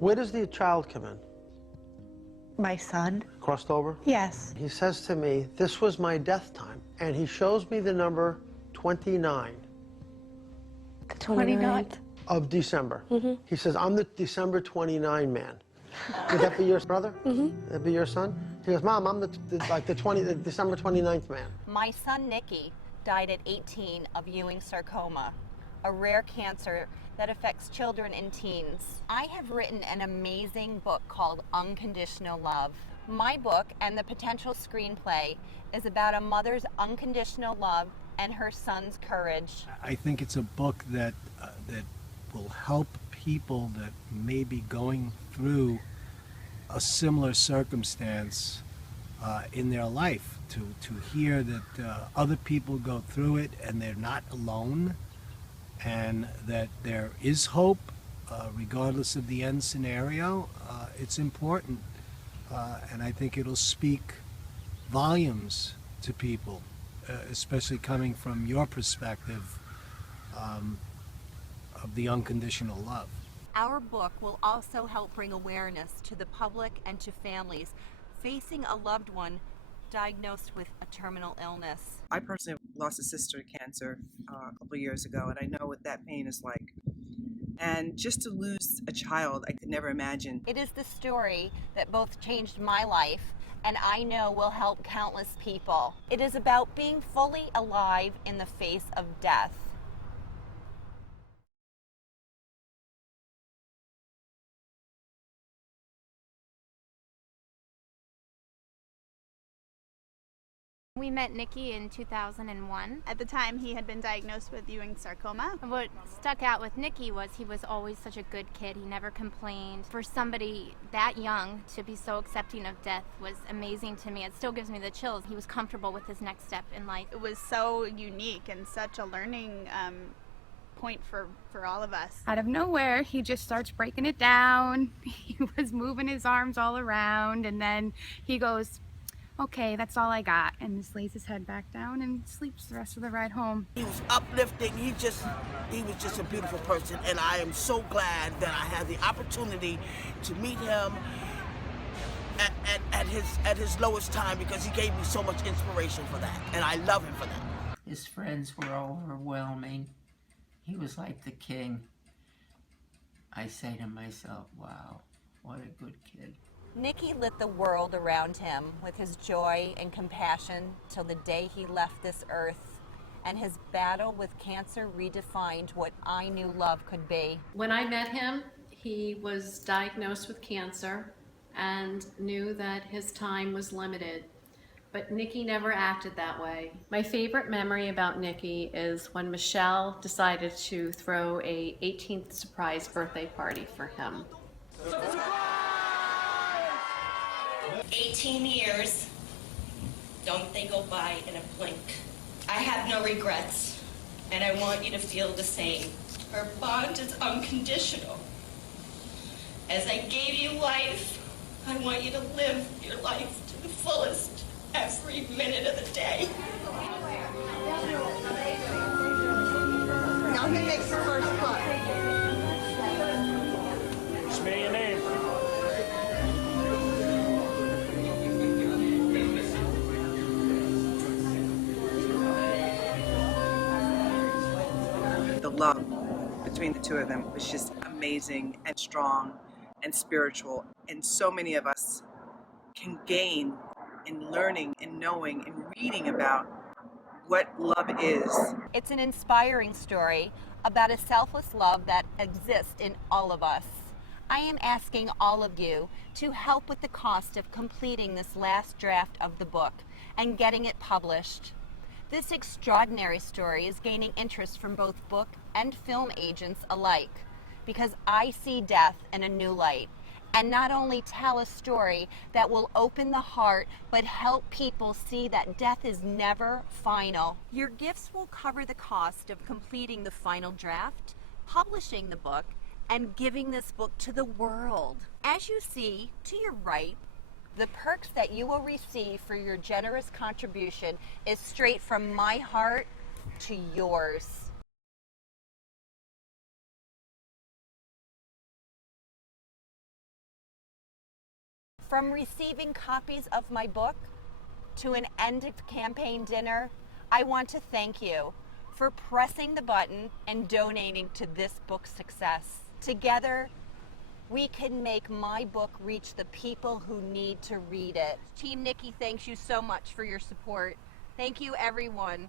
Where does the child come in? My son? Crossed over? Yes. He says to me, this was my death time. And he shows me the number 29 The 29th? of December. He says, I'm the December 29 man. Would that be your brother? Would that be your son? He goes, Mom, I'm the December 29th man. My son, Nicky, died at 18 of Ewing sarcoma, a rare cancer that affects children and teens. I have written an amazing book called Unconditional Love. My book and the potential screenplay is about a mother's unconditional love and her son's courage. I think it's a book that will help people that may be going through a similar circumstance in their life, to hear that other people go through it and they're not alone, and that there is hope regardless of the end scenario. It's important, and I think it'll speak volumes to people, especially coming from your perspective of the unconditional love. Our book will also help bring awareness to the public and to families facing a loved one diagnosed with a terminal illness. I personally lost a sister to cancer a couple of years ago, and I know what that pain is like. And just to lose a child, I could never imagine. It is the story that both changed my life and I know will help countless people. It is about being fully alive in the face of death. We met Nicky in 2001. At the time, he had been diagnosed with Ewing sarcoma. What stuck out with Nicky was he was always such a good kid. He never complained. For somebody that young to be so accepting of death was amazing to me. It still gives me the chills. He was comfortable with his next step in life. It was so unique and such a learning point for all of us. Out of nowhere, he just starts breaking it down. He was moving his arms all around, and then he goes, okay, that's all I got, and just lays his head back down and sleeps the rest of the ride home. He was uplifting. He was just a beautiful person, and I am so glad that I had the opportunity to meet him at his lowest time, because he gave me so much inspiration for that, and I love him for that. His friends were overwhelming. He was like the king. I say to myself, wow, what a good kid. Nicky lit the world around him with his joy and compassion till the day he left this earth, and his battle with cancer redefined what I knew love could be. When I met him, he was diagnosed with cancer and knew that his time was limited. But Nicky never acted that way. My favorite memory about Nicky is when Michelle decided to throw a 18th surprise birthday party for him. 18 years, don't they go by in a blink? I have no regrets, and I want you to feel the same. Our bond is unconditional. As I gave you life, I want you to live your life to the fullest every minute of the day. Now he makes the first putt. Spell your name. The love between the two of them was just amazing and strong and spiritual, and so many of us can gain in learning and knowing and reading about what love is. It's an inspiring story about a selfless love that exists in all of us. I am asking all of you to help with the cost of completing this last draft of the book and getting it published. This extraordinary story is gaining interest from both book and film agents alike, because I see death in a new light, and not only tell a story that will open the heart, but help people see that death is never final. Your gifts will cover the cost of completing the final draft, publishing the book, and giving this book to the world. As you see to your right, the perks that you will receive for your generous contribution is straight from my heart to yours. From receiving copies of my book to an end of campaign dinner, I want to thank you for pressing the button and donating to this book's success. Together, we can make my book reach the people who need to read it. Team Nikki thanks you so much for your support. Thank you, everyone.